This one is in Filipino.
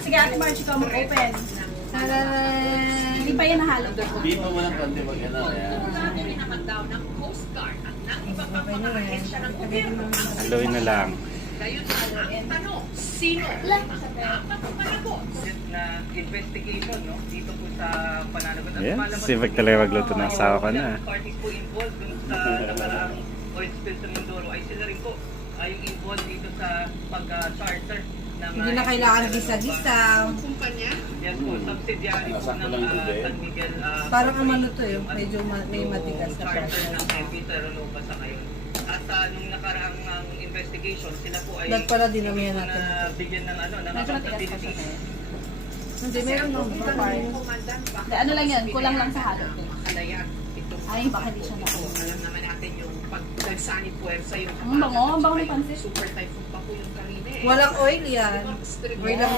Sige, Ate March, ikaw mag-open. Hindi pa yan nahalo. Dito mo lang konti mag ano. Natin naman daw ng Coast Guard at ng iba pang mga ahensya ng gobyerno. Haluin na lang. Gayon ang tanong, sino ang dapat managot? Na investigation, no? Dito po sa pananagot. At Ayan, lumalabas sipag po talaga yung magluto ng asawa ko na. parties po involved dun sa nakaraang oil spill sa Mindoro ay sila rin po ay yung involved dito sa pag-charter ng Hindi na kailangan gisa-gisa. Kumpanya? Yan po, subsidiary po Nasakto ng lang yung tubig. San Miguel Parang ang ano to Corporation. medyo may matigas na charter price. ng MP Terralopa sa ngayon. At nung nakaraang investigation, sila po ay Dapat pala dinamihan hindi po natin. na bigyan ng ano, ng Medyo matigas pa siya. accountability. Hindi, meron nung Komandan, Hindi, ano lang yan, kulang lang sa halo. Kalayag. Itong Ay, baka di siya ito, na- alam naman natin yung pagdagsanib puwersa yung Ang bango, ang bango ng pansit. Super typhoon pa po yung kanina eh. Walang oil yan. Strict Oil lang